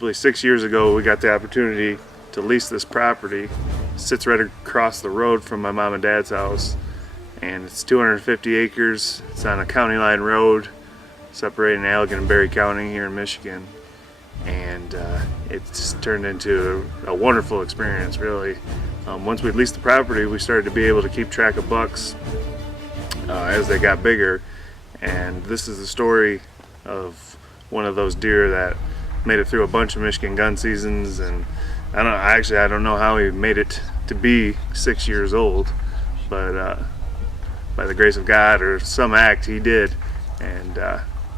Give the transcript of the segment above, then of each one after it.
probably 6 years ago, we got the opportunity to lease this property. It sits right across the road from my mom and dad's house, and it's 250 acres. It's on a county line road separating Allegan and Berry County here in Michigan, and it's turned into a wonderful experience, really. Once we leased the property, we started to be able to keep track of bucks as they got bigger, and this is the story of one of those deer that made it through a bunch of Michigan gun seasons. And I don't know how he made it to be 6 years old, but by the grace of God or some act, he did, and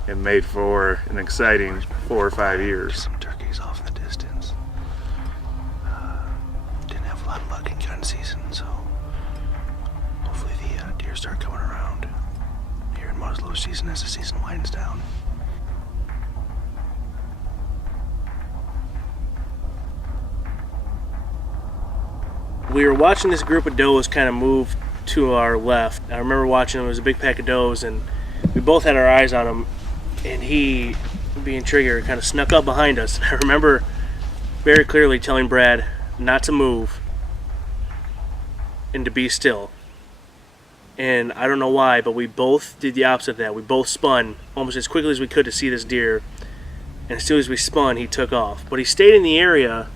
it made for an exciting 4 or 5 years. Some turkeys off in the distance. Didn't have a lot of luck in gun season, so hopefully the deer start coming around here in muzzleloader season as the season winds down. We were watching this group of does kind of move to our left. I remember watching them. It was a big pack of does, and we both had our eyes on him, and he, being Trigger, kind of snuck up behind us. And I remember very clearly telling Brad not to move and to be still. And I don't know why, but we both did the opposite of that. We both spun almost as quickly as we could to see this deer, and as soon as we spun, he took off. But he stayed in the area,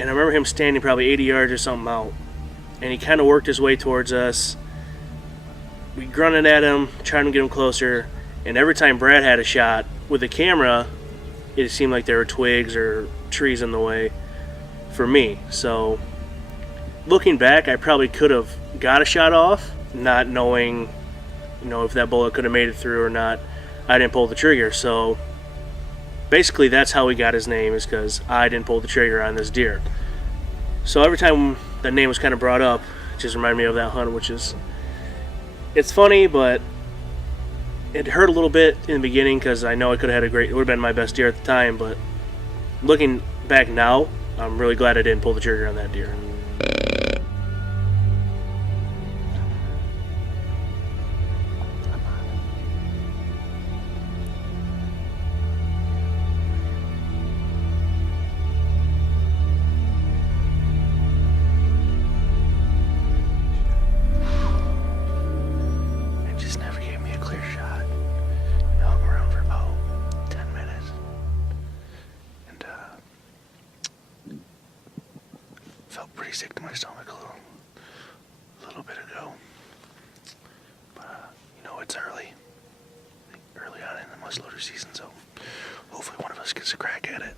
and I remember him standing probably 80 yards or something out, and he kind of worked his way towards us. We grunted at him, trying to get him closer, and every time Brad had a shot with the camera, it seemed like there were twigs or trees in the way for me. So looking back, I probably could have got a shot off, not knowing, if that bullet could have made it through or not. I didn't pull the trigger. So basically that's how he got his name, is because I didn't pull the trigger on this deer. So every time that name was kind of brought up, it just reminded me of that hunt, which is, it's funny, but it hurt a little bit in the beginning because I know I could have had it would have been my best deer at the time, but looking back now, I'm really glad I didn't pull the trigger on that deer. Felt pretty sick to my stomach a little bit ago, but it's early on in the muzzleloader season, so hopefully one of us gets a crack at it.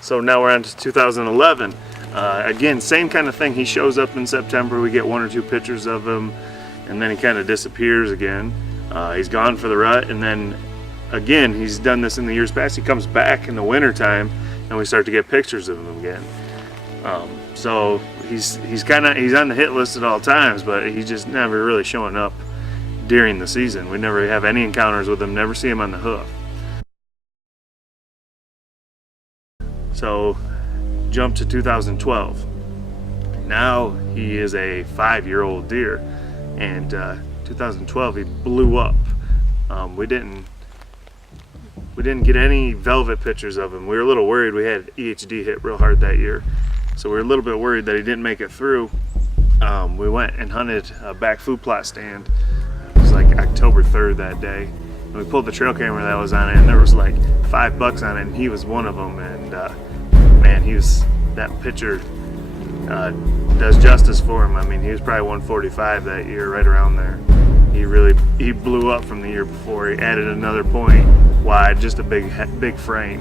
So now we're on to 2011. Again, same kind of thing. He shows up in September. We get 1 or 2 pictures of him, and then he kind of disappears again. He's gone for the rut, and then again, he's done this in the years past. He comes back in the winter time, and we start to get pictures of him again. So he's on the hit list at all times, but he's just never really showing up during the season. We never have any encounters with him, never see him on the hoof. So jump to 2012. Now he is a 5-year-old deer, and 2012 he blew up. We didn't get any velvet pictures of him. We were a little worried. We had EHD hit real hard that year, so we were a little bit worried that he didn't make it through. We went and hunted a back food plot stand. It was like October 3rd that day, and we pulled the trail camera that was on it, and there was like 5 bucks on it, and he was one of them. And man, that picture does justice for him. I mean, he was probably 145 that year, right around there. He blew up from the year before. He added another point wide, just a big frame.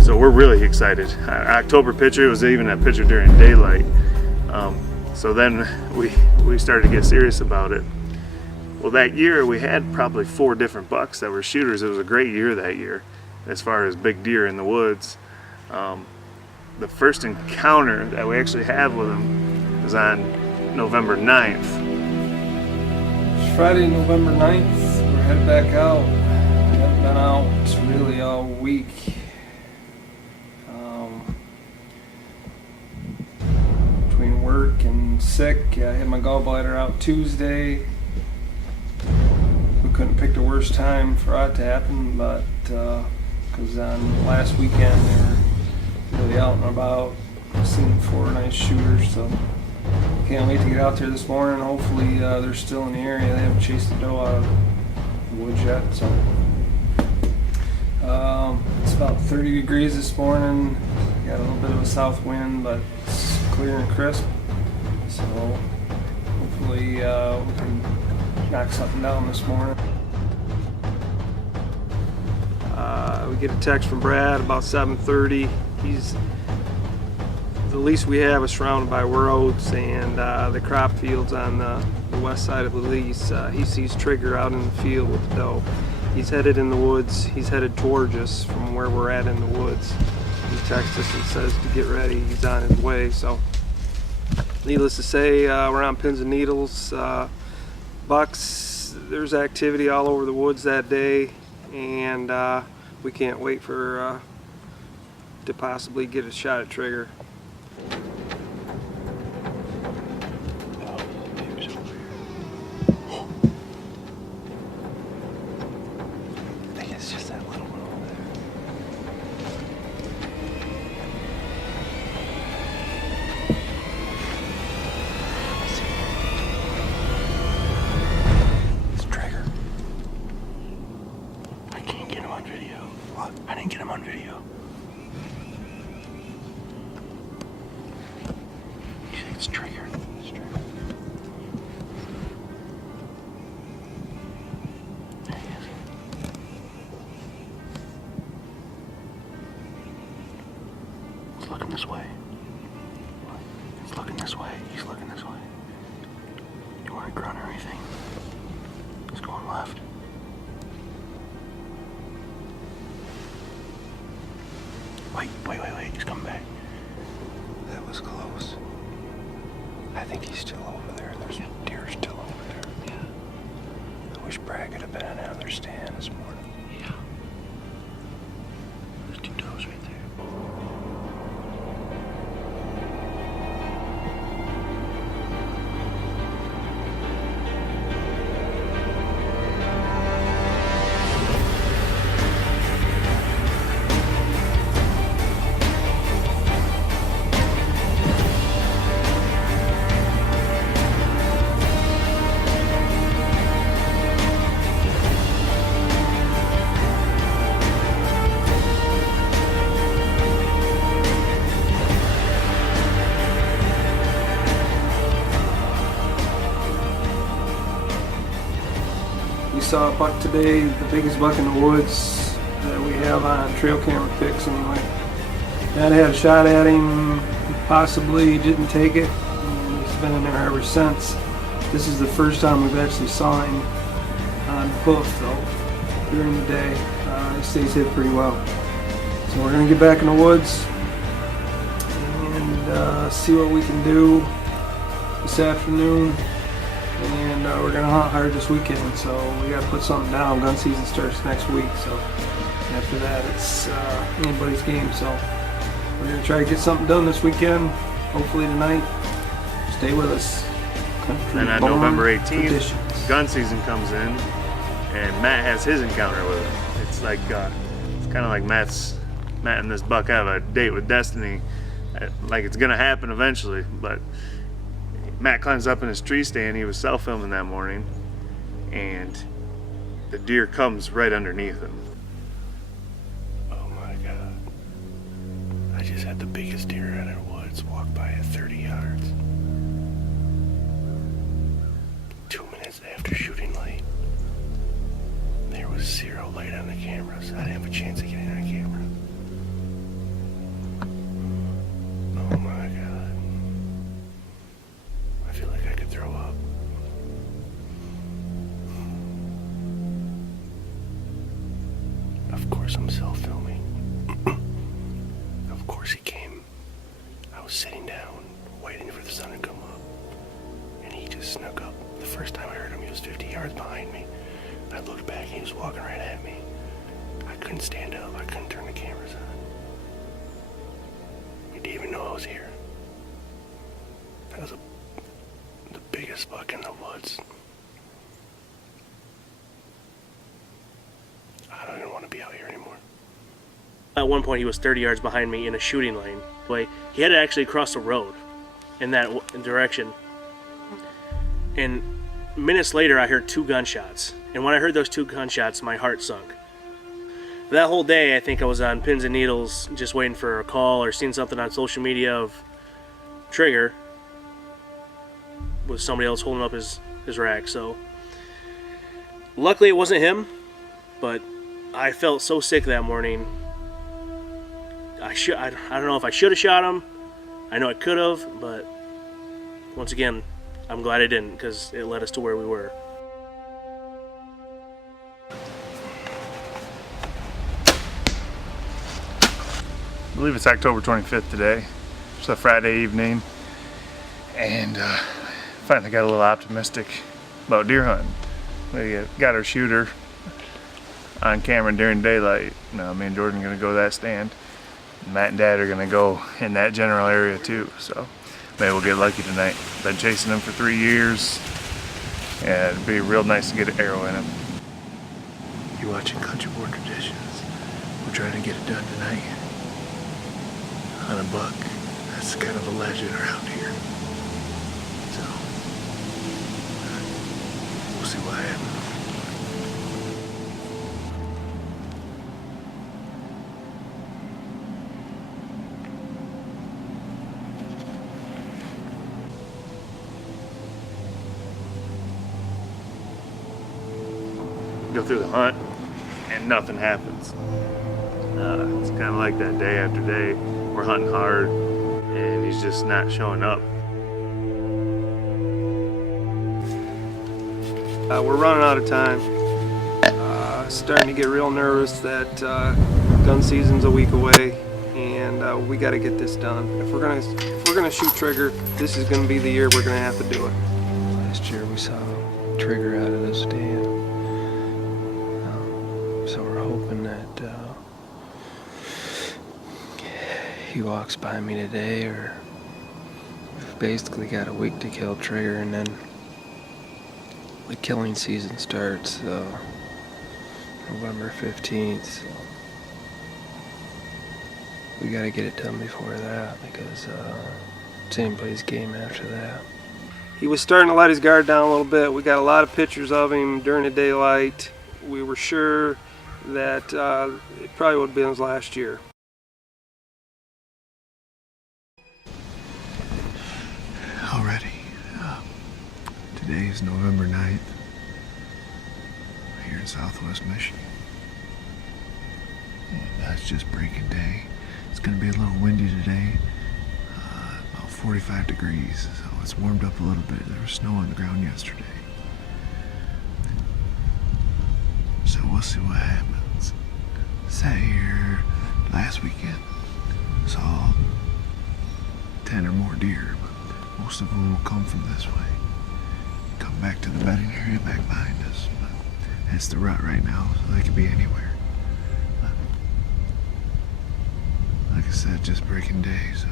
So we're really excited. October picture, it was even a picture during daylight. So then we started to get serious about it. Well, that year we had probably 4 different bucks that were shooters. It was a great year that year as far as big deer in the woods. The first encounter that we actually have with him was on November 9th. It's Friday, November 9th. We're headed back out. We haven't been out really all week. Between work and sick, I had my gallbladder out Tuesday. We couldn't pick the worst time for it to happen, but because on last weekend they were really out and about. I've seen 4 nice shooters, so can't wait to get out there this morning. Hopefully they're still in the area. They haven't chased the doe out of the woods yet, so. It's about 30 degrees this morning. Got a little bit of a south wind, but it's clear and crisp. So hopefully we can knock something down this morning. We get a text from Brad about 7:30. The lease we have is surrounded by roads and the crop fields on the west side of the lease. He sees Trigger out in the field with the doe. He's headed in the woods. He's headed towards us from where we're at in the woods. He texts us and says to get ready. He's on his way. So, needless to say, we're on pins and needles. Bucks, there's activity all over the woods that day, and we can't wait for to possibly get a shot at Trigger. It's just that little one over there. It's Trigger. I can't get him on video. What? I didn't get him on video. It's Trigger. It's Trigger. There he is. He's looking this way. He's looking this way. He's looking this way. You want to grunt or anything? He's going left. Wait. He's coming back. That was close. I think he's still over there. There's deer still over there. Yeah. I wish Brad could have been on another stand this morning. Yeah. There's 2 does right there. We saw a buck today, the biggest buck in the woods that we have on trail camera pics anyway. Dad had a shot at him, possibly didn't take it, and he's been in there ever since. This is the first time we've actually saw him on hoof though, during the day. He stays hid pretty well. So we're gonna get back in the woods and see what we can do this afternoon. And we're gonna hunt hard this weekend, so we gotta put something down. Gun season starts next week, so after that it's anybody's game. So we're gonna try to get something done this weekend, hopefully tonight. Stay with us. Country And on Barn November 18th, Traditions. gun season comes in, and Matt has his encounter with it. It's like it's kind of like Matt and this buck have a date with destiny. Like it's gonna happen eventually, but Matt climbs up in his tree stand. He was self-filming that morning, and the deer comes right underneath him. Oh my God. I just had the biggest deer in our woods walk by at 30 yards. 2 minutes after shooting light. There was 0 light on the cameras. I didn't have a chance of getting on camera. Oh my God. I feel like I could throw up. Of course I'm self-filming. Of course he came. I was sitting down, waiting for the sun to come up. And he just snuck up. The first time I heard him, he was 50 yards behind me. I looked back and he was walking right at me. I couldn't stand up. I couldn't turn the cameras on. He didn't even know I was here. That was the biggest buck in the woods. I don't even want to be out here anymore. At one point, he was 30 yards behind me in a shooting lane. He had to actually cross the road in that direction. And minutes later, I heard 2 gunshots. And when I heard those 2 gunshots, my heart sunk. That whole day, I think I was on pins and needles, just waiting for a call or seeing something on social media of Trigger with somebody else holding up his rack. So luckily, it wasn't him, but I felt so sick that morning. I don't know if I should have shot him. I know I could have, but once again, I'm glad I didn't, because it led us to where we were. I believe it's October 25th today. It's a Friday evening, and finally got a little optimistic about deer hunting. We got our shooter on camera during daylight. Now, me and Jordan are gonna go to that stand. Matt and Dad are gonna go in that general area too, so maybe we'll get lucky tonight. Been chasing them for 3 years, and it'd be real nice to get an arrow in them. You watching Country Board Traditions? We're trying to get it done tonight. On a buck. That's kind of a legend around here. So, we'll see what happens. Go through the hunt, and nothing happens. It's kind of like that day after day. We're hunting hard, and he's just not showing up. We're running out of time. Starting to get real nervous that gun season's a week away, and we got to get this done. If we're gonna shoot Trigger, this is gonna be the year we're gonna have to do it. Last year we saw Trigger out of the stand, so we're hoping that he walks by me today, or we've basically got a week to kill Trigger, and then the killing season starts November 15th. So we gotta get it done before that, because it's anybody's game after that. He was starting to let his guard down a little bit. We got a lot of pictures of him during the daylight. We were sure that it probably would have been his last year. Alrighty. Today is November 9th. Here in Southwest Michigan. And that's just breaking day. It's going to be a little windy today. About 45 degrees, so it's warmed up a little bit. There was snow on the ground yesterday. So we'll see what happens. Sat here last weekend. Saw 10 or more deer, but most of them will come from this way. Come back to the bedding area back behind us. But it's the rut right now, so they could be anywhere. But like I said, just breaking day, so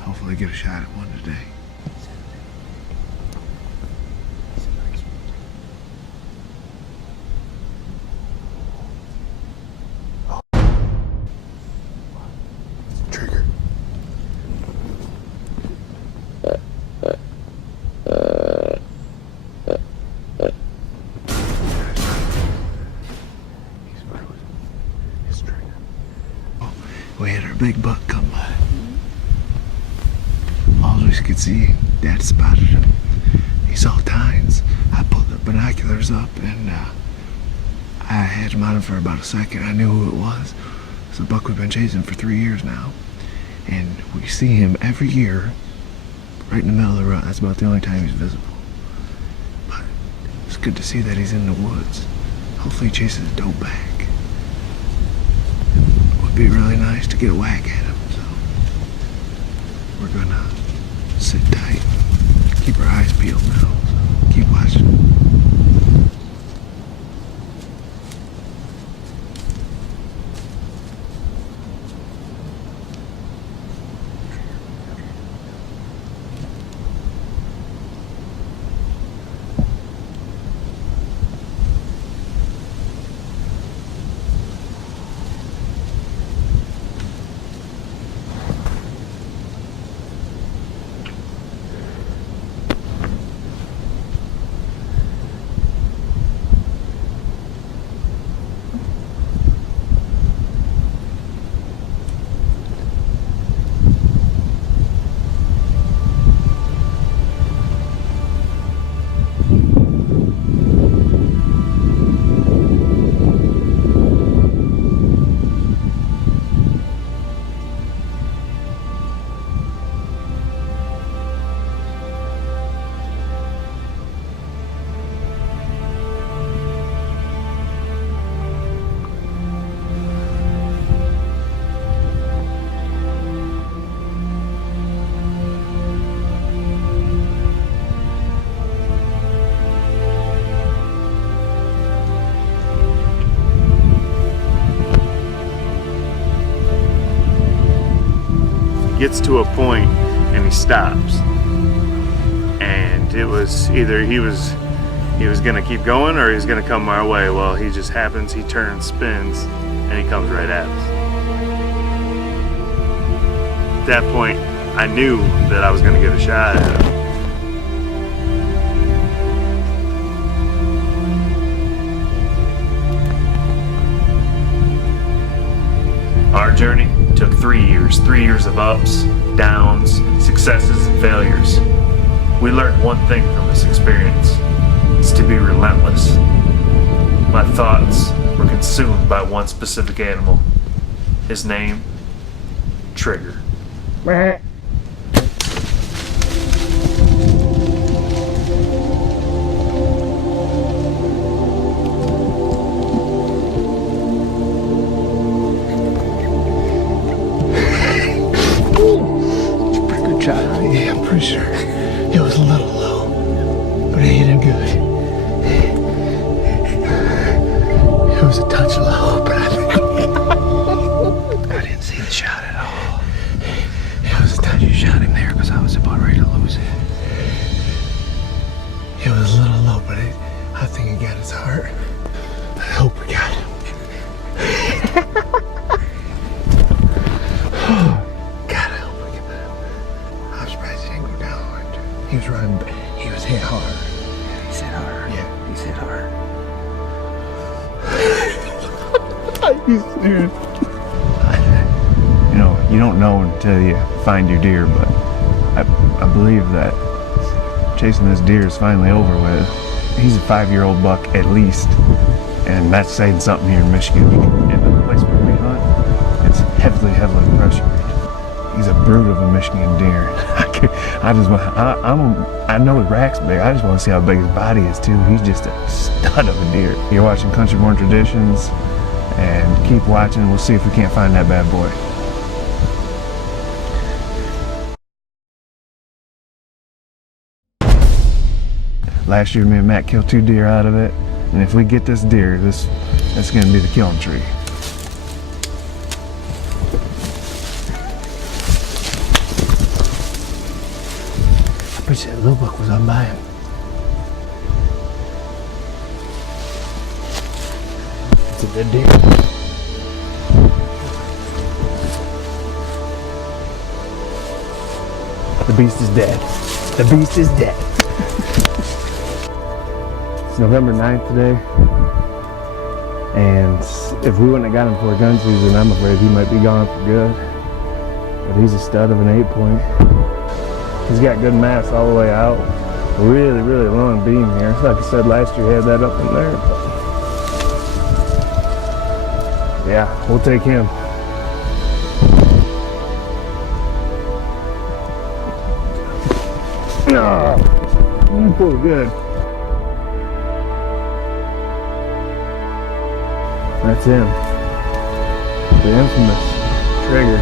hopefully get a shot at one today. Trigger. We had our big buck come by. All we could see, Dad spotted him. He saw tines. I pulled the binoculars up, and I had him on him for about a second. I knew who it was. It's the buck we've been chasing for 3 years now. And we see him every year, right in the middle of the rut. That's about the only time he's visible. But it's good to see that he's in the woods. Hopefully he chases a doe back. Be really nice to get a whack at him, so we're gonna sit tight, keep our eyes peeled now, so keep watching. gets to a point and he stops. And it was either he was gonna keep going or he was gonna come our way. Well, he just happens, he turns, spins, and he comes right at us. At that point, I knew that I was gonna get a shot at him. Our journey took 3 years, 3 years of ups, downs, successes, and failures. We learned one thing from this experience. It's to be relentless. My thoughts were consumed by one specific animal. His name, Trigger. Pretty good shot. Yeah, I'm pretty sure. It was a little low, but it hit him good. It was a touch low, but I didn't see the shot at all. It was a touch. You shot him there because I was about ready to lose it. It was a little low, but I think it got his heart. I hope we got him. God, I hope we get him. I'm surprised he didn't go down hard. He was running, he was hit hard. He's hit hard. Yeah, he's hit hard. You know, you don't know until you find your deer, but I believe that chasing this deer is finally over with. He's a 5-year-old buck at least, and that's saying something here in Michigan. And the place where we hunt, it's heavily pressured. He's a brute of a Michigan deer. I know his rack's big. I just want to see how big his body is too. He's just a stud of a deer. You're watching Country Born Traditions, and keep watching. We'll see if we can't find that bad boy. Last year, me and Matt killed 2 deer out of it, and if we get this deer, that's going to be the killing tree. I bet you that little buck was on by him. It's a good deer. The beast is dead. The beast is dead. It's November 9th today, and if we wouldn't have got him for gun season, I'm afraid he might be gone for good. But he's a stud of an 8-point. He's got good mass all the way out. Really, really long beam here. Like I said, last year he had that up in there. But yeah, we'll take him. No, you pulled good. That's him. The infamous Trigger.